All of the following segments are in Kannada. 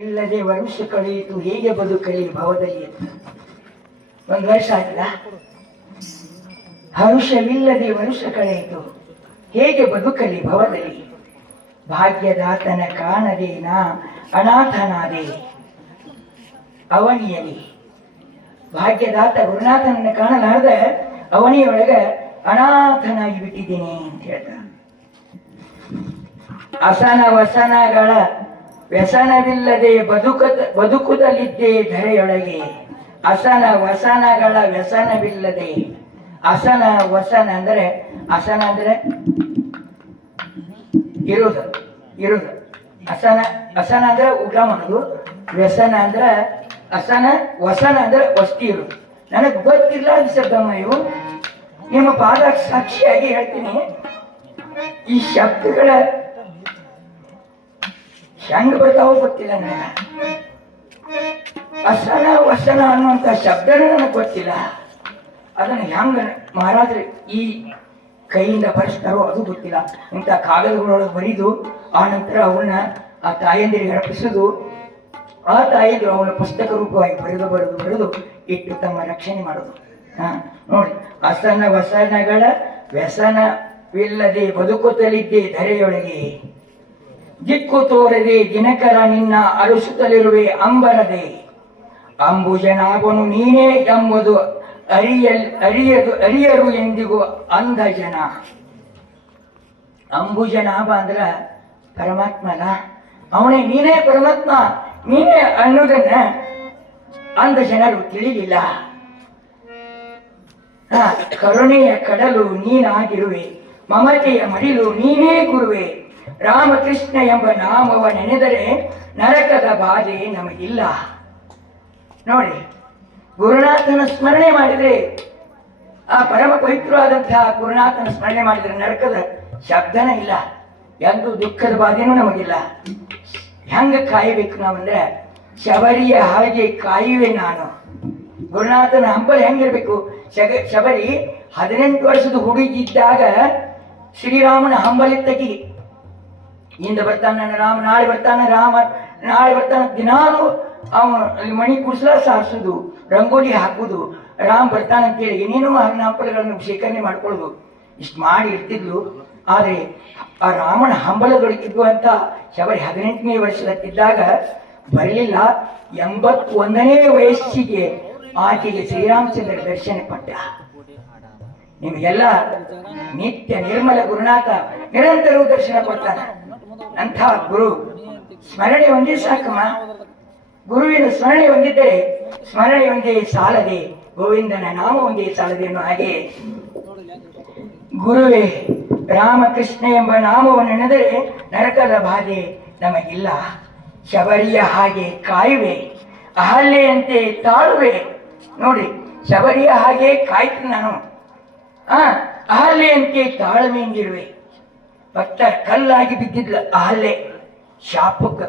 ಇಲ್ಲದೆ ವರ್ಷ ಕಳೆಯಿತು ಹೇಗೆ ಬದುಕಲಿ ಭವದಲ್ಲಿ. ಒಂದು ವರ್ಷ ಆಗಿಲ್ಲ, ಹರುಷವಿಲ್ಲದೆ ವರ್ಷ ಕಳೆಯಿತು ಹೇಗೆ ಬದುಕಲಿ ಭವದಲ್ಲಿ. ಭಾಗ್ಯದಾತನ ಕಾಣದೆ ನಾ ಅನಾಥನಾದೆ ಅವನಿಯಲಿ. ಭಾಗ್ಯದಾತ ಗುರುನಾಥನನ್ನು ಕಾಣಲಾರದ ಅವನಿಯೊಳಗ ಅನಾಥನಾಗಿ ಬಿಟ್ಟಿದ್ದೀನಿ ಅಂತ ಹೇಳ್ತ. ಅಸನ ವಸನಗಳ ವ್ಯಸನವಿಲ್ಲದೆ ಬದುಕುತ್ತಲಿದ್ದೇ ಧರೆಯೊಳಗೆ. ಅಸನ ವಸನಗಳ ವ್ಯಸನವಿಲ್ಲದೆ. ಅಸನ ವಸನ ಅಂದ್ರೆ, ಅಸನ ಅಂದ್ರೆ ಇರುವುದು ಇರುವುದು. ಅಸನ ಅಂದ್ರೆ ಊಟ ಮಾಡೋದು, ವ್ಯಸನ ಅಂದ್ರೆ ಅಸನ, ವಸನ ಅಂದ್ರೆ ವಸ್ತಿ ಇರುವುದು. ನನಗೆ ಗೊತ್ತಿಲ್ಲ ಶಬ್ದಮ್ಮ ಇವು. ನಿಮ್ಮ ಪಾದ ಸಾಕ್ಷಿಯಾಗಿ ಹೇಳ್ತೀನಿ, ಈ ಶಬ್ದಗಳ ಹೆಂಗ್ ಬರ್ತಾವೋ ಗೊತ್ತಿಲ್ಲ ನನಗೆ. ಅಸನ ವಸನ ಅನ್ನುವಂಥ ಶಬ್ದನೇ ನನಗೆ ಗೊತ್ತಿಲ್ಲ. ಅದನ್ನು ಹೆಂಗ ಮಹಾರಾಜರು ಈ ಕೈಯಿಂದ ಬರೆಸ್ತಾರೋ ಅದು ಗೊತ್ತಿಲ್ಲ. ಇಂಥ ಕಾಗದಗಳೊಳಗೆ ಬರೀದು ಆ ನಂತರ ಅವನ್ನ ಆ ತಾಯಂದಿರಿಗೆ ಅರ್ಪಿಸೋದು, ಆ ತಾಯಂದಿರು ಅವನ ಪುಸ್ತಕ ರೂಪವಾಗಿ ಬರೆದು ಇಟ್ಟು ತಮ್ಮ ರಕ್ಷಣೆ ಮಾಡೋದು. ನೋಡಿ, ಅಸನ ವಸನಗಳ ವ್ಯಸನವಿಲ್ಲದೆ ಬದುಕುತ್ತಲಿದ್ದೆ ಧರೆಯೊಳಗೆ. ದಿಕ್ಕು ತೋರದೆ ದಿನಕರ ನಿನ್ನ ಅರಸುತ್ತಲಿರುವೆ ಅಂಬರದೆ. ಅಂಬುಜನಾಭನು ನೀನೇ ಎಂಬುದು ಅರಿಯರು ಎಂದಿಗೂ ಅಂಧ ಜನ. ಅಂಬುಜನಾಭ ಅಂದ್ರ ಪರಮಾತ್ಮನ, ಅವನೇ ನೀನೇ ಪರಮಾತ್ಮ ನೀನೇ ಅನ್ನೋದನ್ನ ಅಂಧ ಜನರು ತಿಳಿಲಿಲ್ಲ. ಕರುಣೆಯ ಕಡಲು ನೀನಾಗಿರುವೆ, ಮಮತೆಯ ಮಡಿಲು ನೀನೇ ಗುರುವೆ. ರಾಮಕೃಷ್ಣ ಎಂಬ ನಾಮವ ನೆನೆದರೆ ನರಕದ ಬಾಧೆ ನಮಗಿಲ್ಲ. ನೋಡಿ, ಗುರುನಾಥನ ಸ್ಮರಣೆ ಮಾಡಿದರೆ, ಆ ಪರಮ ಪವಿತ್ರವಾದಂತಹ ಗುರುನಾಥನ ಸ್ಮರಣೆ ಮಾಡಿದರೆ ನರಕದ ಶಬ್ದನೇ ಇಲ್ಲ, ಎಂದು ದುಃಖದ ಬಾಧೆನೂ ನಮಗಿಲ್ಲ. ಹೆಂಗ ಕಾಯಬೇಕು ನಾವಂದ್ರೆ, ಶಬರಿಯ ಹಾಗೆ ಕಾಯುವೆ ನಾನು. ಗುರುನಾಥನ ಹಂಬಲ ಹೆಂಗಿರ್ಬೇಕು? ಶಬರಿ 18 ವರ್ಷದ ಹುಡುಗಿದ್ದಾಗ ಶ್ರೀರಾಮನ ಹಂಬಲಿತ್ತಗಿ, ಇಂದ ಬರ್ತಾನೆ ರಾಮ, ನಾಳೆ ಬರ್ತಾನೆ ರಾಮ, ನಾಳೆ ಬರ್ತಾನೆ. ದಿನಾಲು ಅವನು ಮಣಿ ಕುಡ್ಸಲ ಸಾರಿಸೋದು, ರಂಗೋಲಿ ಹಾಕುದು, ರಾಮ್ ಬರ್ತಾನಂತೇಳಿ ಏನೇನೋ ಹಣ್ಣಾಂಪಲಗಳನ್ನು ಶೇಖರಣೆ ಮಾಡ್ಕೊಳ್ಳೋದು, ಇಷ್ಟು ಮಾಡಿ ಇರ್ತಿದ್ಲು. ಆದರೆ ಆ ರಾಮನ ಹಂಬಲದೊಳಗಿದ್ದು ಅಂತ ಶಬರಿ 18ನೇ ವರ್ಷದಕ್ಕಿದ್ದಾಗ ಬರಲಿಲ್ಲ. 81ನೇ ವಯಸ್ಸಿಗೆ ಆಕೆಗೆ ಶ್ರೀರಾಮಚಂದ್ರ ದರ್ಶನ ಪಟ್ಟ. ನಿಮಗೆಲ್ಲ ನಿತ್ಯ ನಿರ್ಮಲ ಗುರುನಾಥ ನಿರಂತರವೂ ದರ್ಶನ ಕೊಡ್ತಾನೆ. ಅಂಥ ಗುರು ಸ್ಮರಣೆ ಒಂದೇ ಸಾಕಮ್ಮ. ಗುರುವಿನ ಸ್ಮರಣೆ ಹೊಂದಿದ್ದರೆ ಸ್ಮರಣೆ ಒಂದೇ ಸಾಲದೆ, ಗೋವಿಂದನ ನಾಮ ಒಂದೇ ಸಾಲದೆ ಅನ್ನೋ ಹಾಗೆ ಗುರುವೇ ರಾಮಕೃಷ್ಣ ಎಂಬ ನಾಮವನ್ನು ನೆನೆದರೆ ನರಕದ ಬಾಧೆ ನಮಗಿಲ್ಲ. ಶಬರಿಯ ಹಾಗೆ ಕಾಯುವೆ, ಅಹಲ್ಯೆಯಂತೆ ತಾಳುವೆ. ನೋಡಿ, ಶಬರಿಯ ಹಾಗೆ ಕಾಯ್ತು ನಾನು, ಅಹಲ್ಯೆಯಂತೆ ತಾಳ್ಮೆಯಿಂದಿರುವೆ. ಭಕ್ತ ಕಲ್ಲಾಗಿ ಬಿದ್ದಿದ್ಲ ಅಹಲ್ಯೆ, ಶಾಪಕ್ಕೆ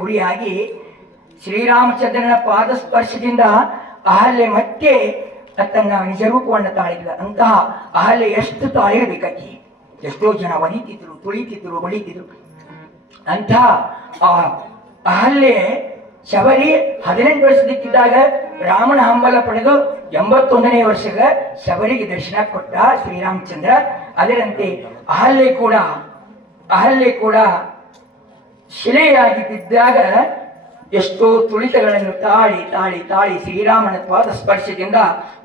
ಗುರಿಯಾಗಿ ಶ್ರೀರಾಮಚಂದ್ರನ ಪಾದ ಸ್ಪರ್ಶದಿಂದ ಅಹಲ್ಯೆ ಮತ್ತೆ ತನ್ನ ನಿಜ ರೂಪವನ್ನು ತಾಳಿದ್ಲ. ಅಂತಹ ಅಹಲ್ಯೆ ಎಷ್ಟು ತಾಳಿರ್ಬೇಕಾಗಿ, ಎಷ್ಟೋ ಜನ ಒದಿತಿದ್ರು, ತುಳಿತಿದ್ರು, ಬಡಿತಿದ್ರು. ಅಂಥ ಆ ಅಹಲ್ಯೆ ಶಬರಿ 18 ವರ್ಷದಕ್ಕಿದ್ದಾಗ ರಾಮನ ಹಂಬಲ ಪಡೆದು 81ನೇ ವರ್ಷಕ್ಕೆ ಶಬರಿಗೆ ದರ್ಶನ ಕೊಟ್ಟ ಶ್ರೀರಾಮಚಂದ್ರ. ಅದರಂತೆ ಅಹಲ್ಯೆ ಕೂಡ ಶಿಲೆಯಾಗಿ ಬಿದ್ದಾಗ ಎಷ್ಟೋ ತುಳಿತಗಳನ್ನು ತಾಳಿ ತಾಳಿ ತಾಳಿ ಶ್ರೀರಾಮನ ಪಾದ ಸ್ಪರ್ಶದಿಂದ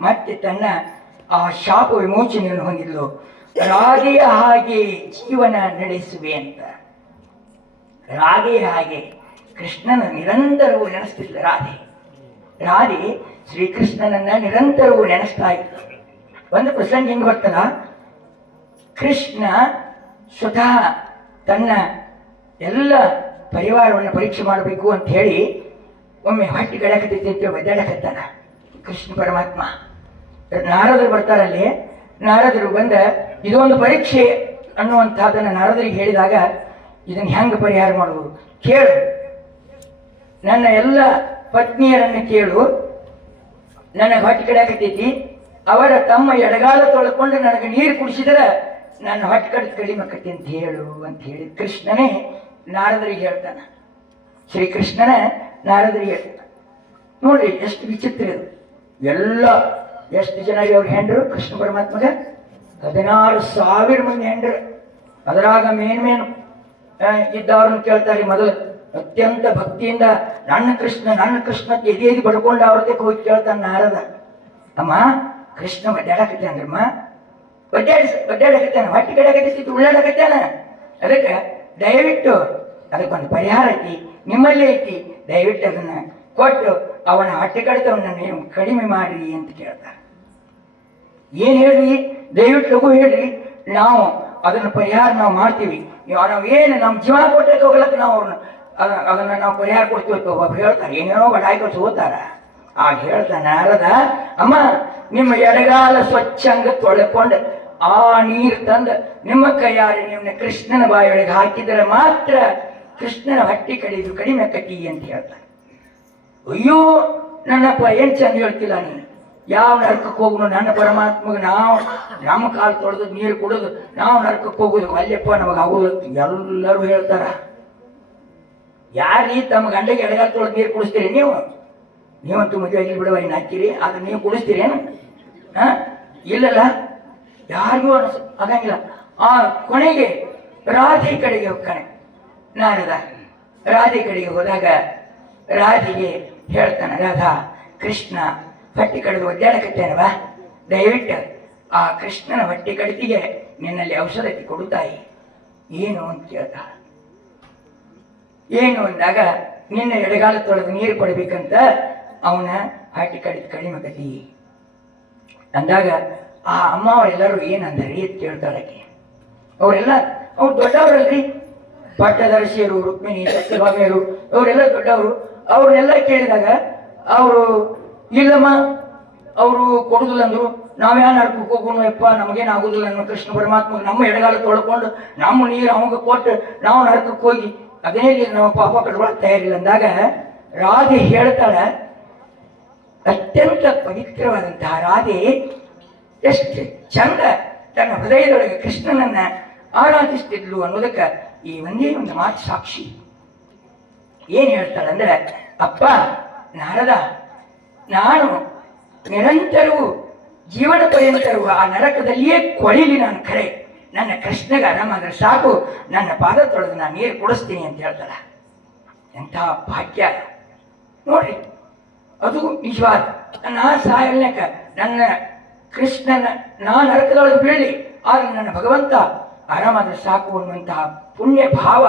ಮತ್ತೆ ತನ್ನ ಆ ಶಾಪ ವಿಮೋಚನೆಯನ್ನು ಹೊಂದಿದ್ಲು. ರಾಧೆಯ ಹಾಗೆ ಜೀವನ ನಡೆಸುವೆ ಅಂತ. ರಾಧೆಯ ಹಾಗೆ ಕೃಷ್ಣನ ನಿರಂತರವೂ ನೆನೆಸ್ತಿದ್ಲ ರಾಧೆ ಶ್ರೀಕೃಷ್ಣನನ್ನ ನಿರಂತರವೂ ನೆನೆಸ್ತಾ ಇದ್ಲು. ಒಂದು ಪ್ರಸಂಗ ಹೆಂಗೆ ಬರ್ತದ, ಕೃಷ್ಣ ಸ್ವತಃ ತನ್ನ ಎಲ್ಲ ಪರಿವಾರವನ್ನು ಪರೀಕ್ಷೆ ಮಾಡಬೇಕು ಅಂತ ಹೇಳಿ ಒಮ್ಮೆ ಹೊಟ್ಟೆ ಗಡಕತೈತಿ ಅಂತ ಒದ್ದಾಡಕತ್ತಾನ ಕೃಷ್ಣ ಪರಮಾತ್ಮ. ನಾರದರು ಬರ್ತಾರಲ್ಲಿ, ನಾರದರು ಬಂದ ಇದೊಂದು ಪರೀಕ್ಷೆ ಅನ್ನುವಂಥದ್ದನ್ನು ನಾರದರಿಗೆ ಹೇಳಿದಾಗ, ಇದನ್ನು ಹೆಂಗೆ ಪರಿಹಾರ ಮಾಡುವುದು ಕೇಳು, ನನ್ನ ಎಲ್ಲ ಪತ್ನಿಯರನ್ನು ಕೇಳು, ನನ್ನ ಹೊಟ್ಟೆ ಕಡಿಯಾಕತೈತಿ, ಅವರ ತಮ್ಮ ಎಡಗಾಲ ತೊಳ್ಕೊಂಡು ನನಗೆ ನೀರು ಕುಡಿಸಿದರೆ ನನ್ನ ಹೊಟ್ಟೆ ಕಡಿಮೆ ಆಕತಿ ಅಂತ ಹೇಳು ಅಂತ ಹೇಳಿ ಕೃಷ್ಣನೇ ನಾರದರಿಗೆ ಹೇಳ್ತಾನೆ. ಶ್ರೀಕೃಷ್ಣನ ನಾರದರಿಗೆ. ನೋಡ್ರಿ ಎಷ್ಟು ವಿಚಿತ್ರ ಇದು. ಎಲ್ಲ ಎಷ್ಟು ಜನ ಅವ್ರು ಹೆಂಡ್ರು ಕೃಷ್ಣ ಪರಮಾತ್ಮಗೆ? 16,000 ಮಂದಿ ಹೆಂಡ್ರು. ಅದರಾಗ ಮೇನ್ ಇದ್ದವ್ರನ್ನ ಕೇಳ್ತಾರೆ. ಮೊದಲು ಅತ್ಯಂತ ಭಕ್ತಿಯಿಂದ ನನ್ನ ಕೃಷ್ಣ ಅಂತ ಎದೆಯದಿ ಬಡ್ಕೊಂಡು ಅವ್ರದಕ್ಕೆ ಹೋಗಿ ಕೇಳ್ತಾನೆ ನಾರದ. ಅಮ್ಮ ಕೃಷ್ಣ ಒಡ್ಡಾಡಕತ್ತೇನ್ರಮ್ಮ? ಒಡ್ಡಾಡಕತ್ತಾನ, ಹೊಟ್ಟೆ ಕಡೆಗಟ್ಟಿಸಿದ್ದು ಉಳ್ಳಾಡಕತ್ತಾನ. ಅದಕ್ಕೆ ದಯವಿಟ್ಟು ಅದಕ್ಕೊಂದು ಪರಿಹಾರ ಐತಿ, ನಿಮ್ಮಲ್ಲೇ ಐತಿ, ದಯವಿಟ್ಟು ಅದನ್ನ ಕೊಟ್ಟು ಅವನ ಹೊಟ್ಟೆ ಕಡಿತವನ್ನ ನೀವು ಕಡಿಮೆ ಮಾಡ್ರಿ ಅಂತ ಕೇಳ್ತಾರೆ. ಏನ್ ಹೇಳ್ರಿ? ದಯವಿಟ್ಟು ಲಘು ಹೇಳ್ರಿ, ನಾವು ಅದನ್ನ ಪರಿಹಾರ ನಾವು ಮಾಡ್ತೀವಿ. ನಾವು ಏನು ನಮ್ಮ ಜೀವ ಕೊಟ್ಟಕ್ಕೆ ಹೋಗ್ಲಕ್ಕ ನಾವು ಅದನ್ನ ನಾವು ಪರಿಹಾರ ಕೊಡ್ತೀವಿ ಅಂತ ಒಬ್ಬ ಹೇಳ್ತಾರೆ. ಏನೇನೋ ಬಡಾಯ್ಕೊಟ್ಟು ಹೋಗ್ತಾರ. ಆಗ ಹೇಳ್ತಾನೆ ನಾರದ, ಅಮ್ಮ ನಿಮ್ಮ ಎಡಗಾಲ ಸ್ವಚ್ಛಂಗ ತೊಳ್ಕೊಂಡು ಆ ನೀರು ತಂದು ನಿಮ್ಮ ಕೈಯಾರೆ ನಿಮ್ಮನ್ನ ಕೃಷ್ಣನ ಬಾಯೊಳಗೆ ಹಾಕಿದರೆ ಮಾತ್ರ ಕೃಷ್ಣನ ಹೊಟ್ಟೆ ಕಡಿದು ಕಡಿಮೆ ಆಕತಿ ಅಂತ ಹೇಳ್ತಾನೆ. ಅಯ್ಯೋ ನನ್ನಪ್ಪ ಏನ್ ಚಂದ ಹೇಳ್ತಿಲ್ಲ ನೀನು. ಯಾವ ನರಕಕ್ಕೆ ಹೋಗುನು? ನನ್ನ ಪರಮಾತ್ಮಗೆ ನಾವು ನಮ್ಮ ಕಾಲು ತೊಳೆದು ನೀರು ಕುಡಿದು ನಾವು ನರಕಕ್ಕೆ ಹೋಗುದು ಅಲ್ಲಪ್ಪ ನಮಗೆ ಆಗೋದು ಎಲ್ಲರೂ ಹೇಳ್ತಾರ. ಯಾರೀ ತಮ್ಮ ಗಂಡಗೆ ಎಡಗಾಲ ತೊಳೆದು ನೀರು ಕುಡಿಸ್ತೀರಿ? ನೀವಂತೂ ಮದುವೆ ಆಗಿ ಬಿಡುವ ಇನ್ನು ಹಾಕಿರಿ, ಆದ್ರೆ ನೀವು ಕುಡಿಸ್ತೀರೇನು? ಇಲ್ಲಲ್ಲ, ಯಾರಿಗೂ ಆಗಂಗಿಲ್ಲ. ಆ ಕೊನೆಗೆ ರಾಧೆ ಕಡೆಗೆ ಹೋಗ್ತಾನೆ ನಾರದ. ರಾಧೆ ಕಡೆಗೆ ಹೋದಾಗ ರಾಧೆಗೆ ಹೇಳ್ತಾನೆ, ರಾಧಾ ಕೃಷ್ಣ ಹೊಟ್ಟೆ ಕಡಿದು ಒದ್ದಾಡಕತ್ತೇನವಾ, ದಯವಿಟ್ಟು ಆ ಕೃಷ್ಣನ ಹೊಟ್ಟೆ ಕಡಿತಿಗೆ ನಿನ್ನಲ್ಲಿ ಔಷಧಿ ಕೊಡುತ್ತಾಯಿ. ಏನು ಅಂತ ಕೇಳ್ತ. ಏನು ಅಂದಾಗ ನಿನ್ನ ಎಡಗಾಲ ತೊಳೆದು ನೀರು ಕೊಡಬೇಕಂತ ಅವನ ಹೊಟ್ಟೆ ಕಡಿದು ಕಡಿಮೆ ಕತಿ ಅಂದಾಗ ಆ ಅಮ್ಮ ಅವರೆಲ್ಲರೂ ಏನಂದ್ರಿ ಅಂತ ಕೇಳ್ತಾಳಕ್ಕೆ. ಅವರೆಲ್ಲ ಅವ್ರು ದೊಡ್ಡವರಲ್ರಿ, ಪಟ್ಟದರ್ಶಿಯರು, ರುಕ್ಮಿಣಿ, ಸತ್ಯಭಾಮಿಯರು, ಅವರೆಲ್ಲ ದೊಡ್ಡವರು. ಅವ್ರನ್ನೆಲ್ಲ ಕೇಳಿದಾಗ ಅವರು ಇಲ್ಲಮ್ಮ ಅವರು ಕೊಡುದಿಲ್ಲ ಅಂದ್ರು. ನಾವ್ಯಾ ನಡ್ಕಕ್ಕೆ ಹೋಗೋಣ ಯಪ್ಪ, ನಮಗೇನಾಗುದಿಲ್ಲ ಅನ್ನೋ ಕೃಷ್ಣ ಪರಮಾತ್ಮ ನಮ್ಮ ಎಡಗಾಲ ತೊಳ್ಕೊಂಡು ನಮ್ಮ ನೀರು ಅವಾಗ ಕೊಟ್ಟು ನಾವು ನರಕಕ್ಕೆ ಹೋಗಿ ಅದೇ ನಮ್ಮ ಪಾಪ ಕಟ್ಕೊಳಕ್ ತಯಾರಿಲ್ಲ ಅಂದಾಗ ರಾಧೆ ಹೇಳ್ತಾಳೆ. ಅತ್ಯಂತ ಪವಿತ್ರವಾದಂತಹ ರಾಧೆ ಎಷ್ಟು ಚಂದ ತನ್ನ ಹೃದಯದೊಳಗೆ ಕೃಷ್ಣನನ್ನ ಆರಾಧಿಸ್ತಿದ್ಲು ಅನ್ನೋದಕ್ಕೆ ಈ ಒಂದೇ ಒಂದು ಮಾತು ಸಾಕ್ಷಿ. ಏನ್ ಹೇಳ್ತಾಳೆ ಅಂದ್ರೆ, ಅಪ್ಪ ನಾರದ, ನಾನು ನಿರಂತರವೂ ಜೀವನ ಪರ್ಯಂತರವೂ ಆ ನರಕದಲ್ಲಿಯೇ ಕೊಳಿಲಿ ನಾನು ಖರೆ, ನನ್ನ ಕೃಷ್ಣಗೆ ಆರಾಮಾದ್ರೆ ಸಾಕು, ನನ್ನ ಪಾದ ತೊಳೆದು ನಾನು ನೀರು ಕುಡಿಸ್ತೀನಿ ಅಂತ ಹೇಳ್ತಾಳ. ಎಂಥ ಭಾಗ್ಯ ನೋಡ್ರಿ. ಅದು ನಿಜವಾದ. ನಾ ಸಾಯಲ್ನಕ ನನ್ನ ಕೃಷ್ಣನ ನಾ ನರಕದೊಳಗೆ ಬೀಳಿ, ಆದ್ರೆ ನನ್ನ ಭಗವಂತ ಆರಾಮಾದ್ರೆ ಸಾಕು ಅನ್ನುವಂತಹ ಪುಣ್ಯ ಭಾವ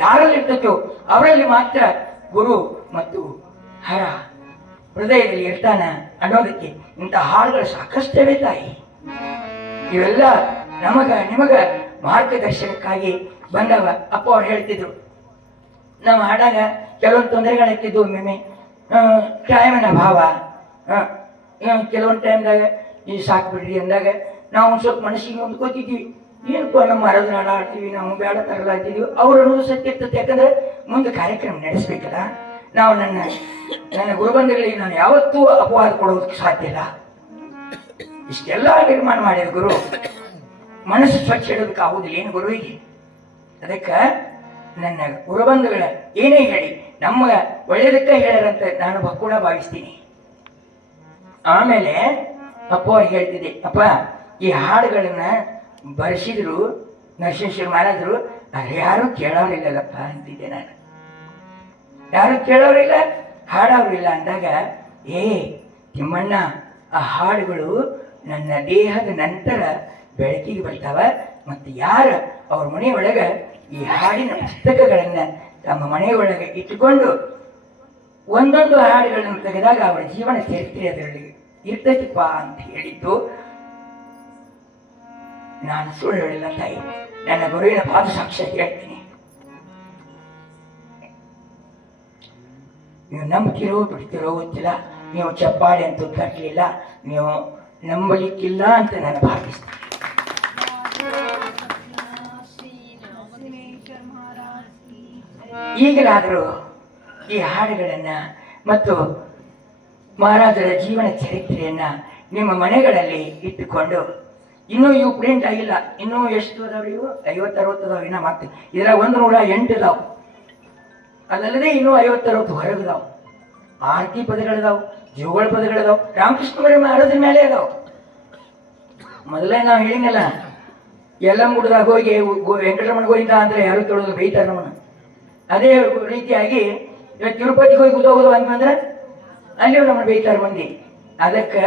ಯಾರಲ್ಲಿ ಇರ್ತೈತೋ ಅವರಲ್ಲಿ ಮಾತ್ರ ಗುರು ಮತ್ತು ಹರ ಹೃದಯದಲ್ಲಿ ಇರ್ತಾನ ಅನ್ನೋದಕ್ಕೆ ಇಂಥ ಹಾಡುಗಳು ಸಾಕಷ್ಟೇ ತಾಯಿ. ಇವೆಲ್ಲ ನಿಮಗ ಮಾರ್ಗದರ್ಶನಕ್ಕಾಗಿ ಬಂದವ. ಅಪ್ಪ ಅವ್ರು ಹೇಳ್ತಿದ್ರು, ನಾವು ಹಾಡಾಗ ಕೆಲವೊಂದು ತೊಂದರೆಗಳಾಗ್ತಿದ್ವು. ಒಮ್ಮೆ ಟೈಮಿನ ಭಾವ, ಕೆಲವೊಂದು ಟೈಮ್ದಾಗ ಈ ಸಾಕು ಬಿಡ್ರಿ ಅಂದಾಗ ನಾವು ಒಂದು ಸ್ವಲ್ಪ ಮನಸ್ಸಿಗೆ ಹೊಂದ್ಕೋತಿದ್ವಿ. ಏನಪ್ಪ ನಮ್ಮ ಮರದ ನಾಡ ಆಡ್ತೀವಿ, ನಾವು ಬೇಡ ತರಲಾಗ್ತಿದ್ವಿ. ಅವ್ರು ಅನ್ನೋದು ಸತ್ಯ ಇರ್ತದೆ. ಯಾಕಂದ್ರೆ ಮುಂದೆ ಕಾರ್ಯಕ್ರಮ ನಡೆಸ್ಬೇಕಲ್ಲ. ನಾವು ನನ್ನ ಗುರುಬಂಧುಗಳಿಗೆ ನಾನು ಯಾವತ್ತೂ ಅಪವಾದ ಕೊಡೋದಕ್ಕೆ ಸಾಧ್ಯ ಇಲ್ಲ. ಇಷ್ಟೆಲ್ಲ ನಿರ್ಮಾಣ ಮಾಡಿದ ಗುರು ಮನಸ್ಸು ಸ್ವಚ್ಛ ಇಡೋದಕ್ಕೆ ಆಗುದಿಲ್ಲ ಏನು ಗುರುವಿಗೆ. ಅದಕ್ಕೆ ನನ್ನ ಗುರುಬಂಧುಗಳ ಏನೇ ಹೇಳಿ ನಮ್ಮ ಒಳ್ಳೆಯದಕ್ಕೆ ಹೇಳ್ಯಾರಂತ ನಾನು ಕೂಡ ಭಾವಿಸ್ತೀನಿ. ಆಮೇಲೆ ಅಪ್ಪ ಅವ್ರಿಗೆ ಹೇಳ್ತಿದ್ದೆ, ಅಪ್ಪ ಈ ಹಾಡುಗಳನ್ನ ಬರೆಸಿದ್ರು ನರಸಿಂಹ ಮಹಾರಾಜರು, ಅದು ಯಾರು ಕೇಳೋರಿಲ್ಲಲ್ಲಪ್ಪ ಅಂತಿದ್ದೆ ನಾನು. ಯಾರು ಕೇಳೋರಿಲ್ಲ, ಹಾಡೋರಿಲ್ಲ ಅಂದಾಗ, ತಿಮ್ಮಣ್ಣ, ಆ ಹಾಡುಗಳು ನನ್ನ ದೇಹದ ನಂತರ ಬೆಳಕಿಗೆ ಬರ್ತಾವ. ಮತ್ತು ಯಾರು ಅವ್ರ ಮನೆಯೊಳಗೆ ಈ ಹಾಡಿನ ಪುಸ್ತಕಗಳನ್ನ ತಮ್ಮ ಮನೆಯೊಳಗೆ ಇಟ್ಟುಕೊಂಡು ಒಂದೊಂದು ಹಾಡುಗಳನ್ನು ತೆಗೆದಾಗ ಅವರ ಜೀವನ ಚರಿತ್ರೆ ಅದರಲ್ಲಿ ಇರ್ತೈತಿಪ್ಪ ಅಂತ ಹೇಳಿದ್ದು ನಾನು ಸುಳ್ಳು ಹೇಳಿಲ್ಲ ತಾಯಿ. ನನ್ನ ಗುರುವಿನ ಪಾದ ಸಾಕ್ಷ್ಯ ಹೇಳ್ತೀನಿ. ನೀವು ನಂಬ್ತಿರೋ ಬಿಡ್ತಿರೋ ಗೊತ್ತಿಲ್ಲ, ನೀವು ಚಪ್ಪಾಳೆ ಅಂತ ತಟ್ಟಲಿಲ್ಲ, ನೀವು ನಂಬಲಿಕ್ಕಿಲ್ಲ ಅಂತ ನಾನು ಭಾವಿಸ್ತೀನಿ. ಈಗಲಾದರೂ ಈ ಹಾಡುಗಳನ್ನ ಮತ್ತು ಮಹಾರಾಜರ ಜೀವನ ಚರಿತ್ರೆಯನ್ನ ನಿಮ್ಮ ಮನೆಗಳಲ್ಲಿ ಇಟ್ಟುಕೊಂಡು, ಇನ್ನೂ ಇವು ಪ್ರಿಂಟ್ ಆಗಿಲ್ಲ, ಇನ್ನೂ ಎಷ್ಟು ಅದಾವ? ಇವು 50-60 ಅದಾವ. ಇನ್ನ ಮಾಡ್ತೀವಿ. ಇದರ 108 ಅದಾವ. ಅದಲ್ಲದೆ ಇನ್ನೂ 50-60 ಹೊರಗದಾವ. ಆರತಿ ಪದಗಳಿದಾವು, ಜೋಗಳ ಪದಗಳಿದಾವು, ರಾಮಕೃಷ್ಣ ಬರೀ ಮಾಡೋದ್ರ ಮೇಲೆ ಅದಾವು. ಮೊದಲೇ ನಾವು ಹೇಳಿನಲ್ಲ, ಎಲ್ಲ ಮುಡ್ದಾಗ ಹೋಗಿ ವೆಂಕಟರಮಣ ಗೋವಿಂದ ಅಂದ್ರೆ ಯಾರು ತೊಳೋದು ಬೈತಾರೆ ನಮ್ಮನ್ನ. ಅದೇ ರೀತಿಯಾಗಿ ಇವತ್ತು ತಿರುಪತಿಗೆ ಹೋಗಿ ಉದೋದು ಅಂತಂದ್ರೆ ಅಲ್ಲಿ ನಮ್ಮನ್ನು ಬೈತಾರೆ ಮಂದಿ. ಅದಕ್ಕೆ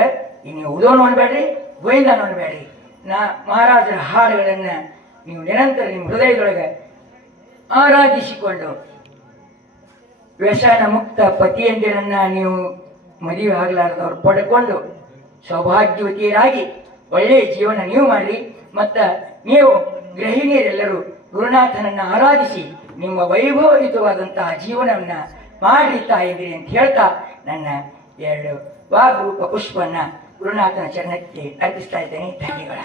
ನೀವು ಉದೋ ನೋಡ್ಬೇಡ್ರಿ, ಗೋವಿಂದ ನೋಡ್ಬೇಡ್ರಿ. ಮಹಾರಾಜರ ಹಾಡುಗಳನ್ನ ನೀವು ನಿರಂತರ ನಿಮ್ಮ ಹೃದಯದೊಳಗೆ ಆರಾಧಿಸಿಕೊಂಡು ವ್ಯಸನ ಮುಕ್ತ ಪತಿಯಂದಿರನ್ನ ನೀವು ಮದುವೆ ಆಗಲಾರದವ್ರು ಪಡ್ಕೊಂಡು ಸೌಭಾಗ್ಯವತಿಯರಾಗಿ ಒಳ್ಳೆಯ ಜೀವನ ನೀವು ಮಾಡಿ. ಮತ್ತು ನೀವು ಗೃಹಿಣಿಯರೆಲ್ಲರೂ ಗುರುನಾಥನನ್ನು ಆರಾಧಿಸಿ ನಿಮ್ಮ ವೈಭವಯುತವಾದಂತಹ ಜೀವನವನ್ನು ಮಾಡಿ ತಾಯಿದ್ರಿ ಅಂತ ಹೇಳ್ತಾ ನನ್ನ 2 ವಾಗ್ರೂಪ ಪುಷ್ಪವನ್ನು ಗುರುನಾಥನ ಚರಣಕ್ಕೆ ಅರ್ಪಿಸ್ತಾ ಇದ್ದೇನೆ. ಧನ್ಯವಾದ.